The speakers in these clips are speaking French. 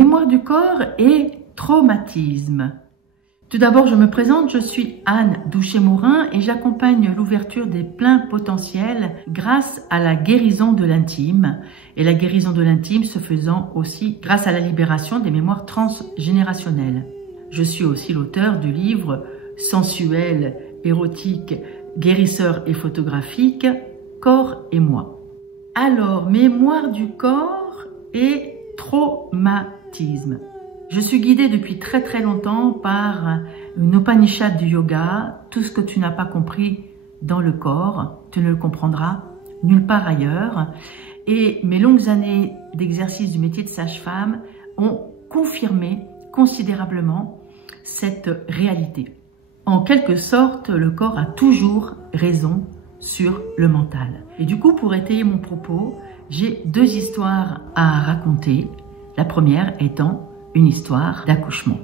Mémoire du corps et traumatisme. Tout d'abord, je me présente, je suis Anne Douchet-Morin et j'accompagne l'ouverture des pleins potentiels grâce à la guérison de l'intime. Et la guérison de l'intime se faisant aussi grâce à la libération des mémoires transgénérationnelles. Je suis aussi l'auteur du livre sensuel, érotique, guérisseur et photographique, Corps et moi. Alors, mémoire du corps et traumatisme. Je suis guidée depuis très très longtemps par une Upanishad du yoga. Tout ce que tu n'as pas compris dans le corps, tu ne le comprendras nulle part ailleurs. Et mes longues années d'exercice du métier de sage-femme ont confirmé considérablement cette réalité. En quelque sorte, le corps a toujours raison sur le mental. Et du coup, pour étayer mon propos, j'ai deux histoires à raconter. La première étant une histoire d'accouchement.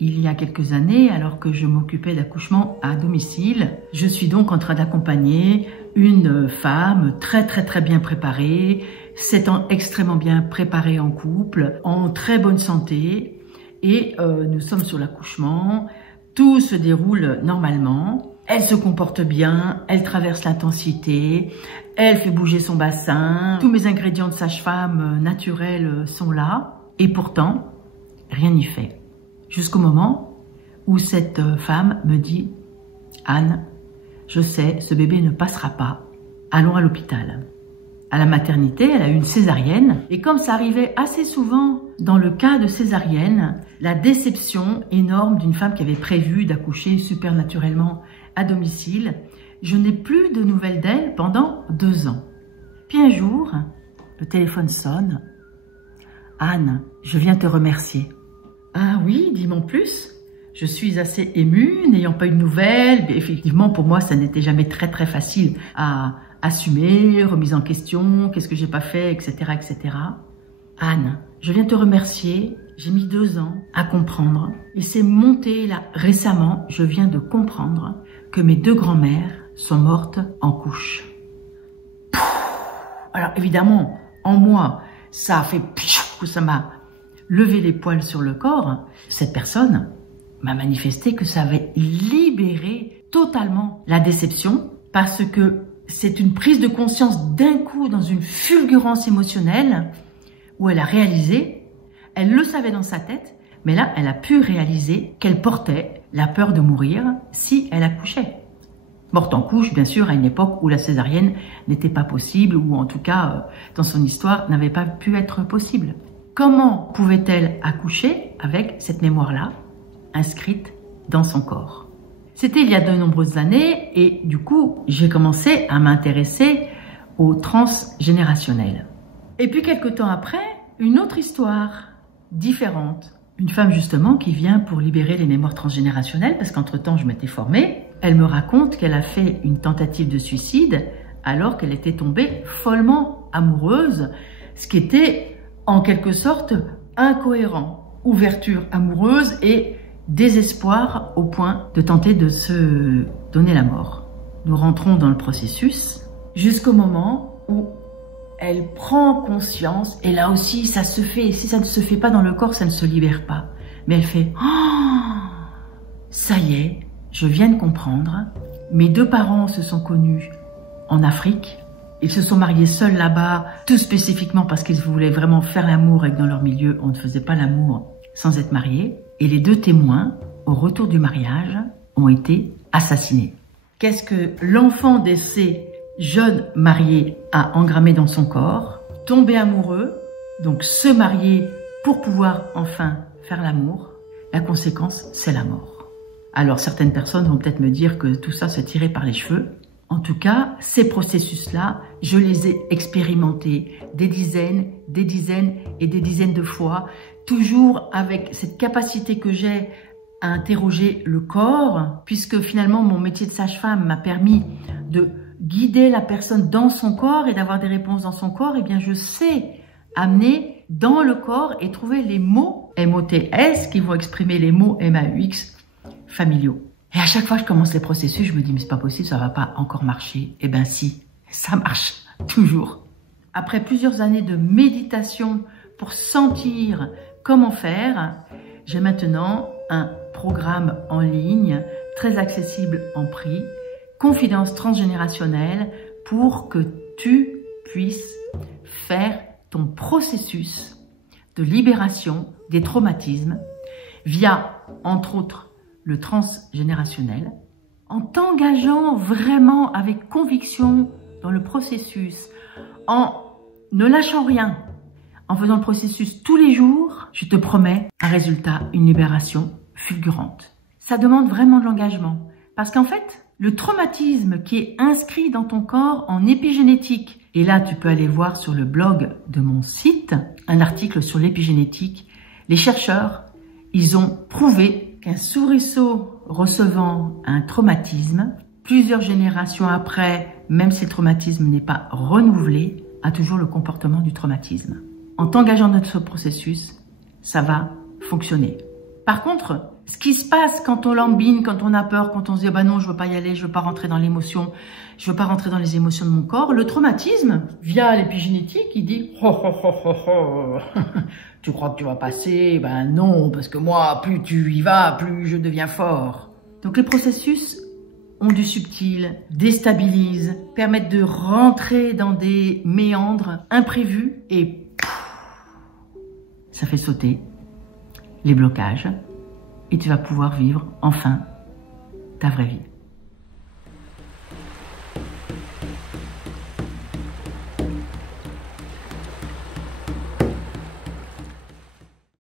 Il y a quelques années, alors que je m'occupais d'accouchement à domicile, je suis donc en train d'accompagner une femme très bien préparée, s'étant extrêmement bien préparée en couple, en très bonne santé, et nous sommes sur l'accouchement, tout se déroule normalement, elle se comporte bien, elle traverse l'intensité, elle fait bouger son bassin, tous mes ingrédients de sage-femme naturels sont là, et pourtant, rien n'y fait. Jusqu'au moment où cette femme me dit « Anne, je sais, ce bébé ne passera pas. Allons à l'hôpital. » À la maternité, elle a eu une césarienne. Et comme ça arrivait assez souvent dans le cas de césarienne, la déception énorme d'une femme qui avait prévu d'accoucher super naturellement à domicile, je n'ai plus de nouvelles d'elle pendant 2 ans. Puis un jour, le téléphone sonne. « Anne, je viens te remercier. » « Ah oui, dis-moi en plus. Je suis assez émue, n'ayant pas eu de nouvelles. Mais effectivement, pour moi, ça n'était jamais très facile à assumer, remise en question, qu'est-ce que j'ai pas fait, etc., etc. Anne, je viens te remercier. J'ai mis 2 ans à comprendre. Et c'est monté là. Récemment, je viens de comprendre que mes 2 grands-mères sont mortes en couche. Alors évidemment, en moi, ça a fait... Ça m'a levé les poils sur le corps. Cette personne m'a manifesté que ça avait libéré totalement la déception parce que c'est une prise de conscience d'un coup dans une fulgurance émotionnelle où elle a réalisé, elle le savait dans sa tête, mais là, elle a pu réaliser qu'elle portait la peur de mourir si elle accouchait. Morte en couche, bien sûr, à une époque où la césarienne n'était pas possible ou en tout cas, dans son histoire, n'avait pas pu être possible. Comment pouvait-elle accoucher avec cette mémoire-là inscrite dans son corps? C'était il y a de nombreuses années et du coup, j'ai commencé à m'intéresser au transgénérationnel. Et puis quelque temps après, une autre histoire différente. Une femme justement qui vient pour libérer les mémoires transgénérationnelles parce qu'entre-temps, je m'étais formée. Elle me raconte qu'elle a fait une tentative de suicide alors qu'elle était tombée follement amoureuse, ce qui était en quelque sorte incohérent. Ouverture amoureuse et désespoir au point de tenter de se donner la mort. Nous rentrons dans le processus jusqu'au moment où elle prend conscience et là aussi ça se fait. Si ça ne se fait pas dans le corps, ça ne se libère pas. Mais elle fait « Oh, ça y est, je viens de comprendre. Mes 2 parents se sont connus en Afrique. Ils se sont mariés seuls là-bas, tout spécifiquement parce qu'ils voulaient vraiment faire l'amour et que dans leur milieu, on ne faisait pas l'amour sans être marié. Et les 2 témoins, au retour du mariage, ont été assassinés. Qu'est-ce que l'enfant de ces jeunes mariés a engrammé dans son corps? Tomber amoureux, donc se marier pour pouvoir enfin faire l'amour. La conséquence, c'est la mort. Alors certaines personnes vont peut-être me dire que tout ça se tirait par les cheveux. En tout cas, ces processus-là, je les ai expérimentés des dizaines et des dizaines de fois, toujours avec cette capacité que j'ai à interroger le corps, puisque finalement mon métier de sage-femme m'a permis de guider la personne dans son corps et d'avoir des réponses dans son corps. Eh bien, je sais amener dans le corps et trouver les mots M-O-T-S qui vont exprimer les mots M-A-U-X familiaux. Et à chaque fois que je commence les processus, je me dis, mais c'est pas possible, ça va pas encore marcher. Eh bien si, ça marche, toujours. Après plusieurs années de méditation pour sentir comment faire? J'ai maintenant un programme en ligne très accessible en prix, Confidence transgénérationnelle, pour que tu puisses faire ton processus de libération des traumatismes via, entre autres, le transgénérationnel, en t'engageant vraiment avec conviction dans le processus, en ne lâchant rien, en faisant le processus tous les jours. Je te promets un résultat, une libération fulgurante. Ça demande vraiment de l'engagement, parce qu'en fait, le traumatisme qui est inscrit dans ton corps en épigénétique, et là tu peux aller voir sur le blog de mon site un article sur l'épigénétique, les chercheurs, ils ont prouvé qu'un souriceau recevant un traumatisme, plusieurs générations après, même si le traumatisme n'est pas renouvelé, a toujours le comportement du traumatisme. En t'engageant dans ce processus, ça va fonctionner. Par contre, ce qui se passe quand on lambine, quand on a peur, quand on se dit « bah non, je veux pas y aller, je veux pas rentrer dans l'émotion, je veux pas rentrer dans les émotions de mon corps », le traumatisme, via l'épigénétique, il dit « oh, oh, oh, oh, oh. Tu crois que tu vas passer? Ben non, parce que moi, plus tu y vas, plus je deviens fort. » Donc les processus ont du subtil, déstabilisent, permettent de rentrer dans des méandres imprévus et ça fait sauter les blocages et tu vas pouvoir vivre enfin ta vraie vie.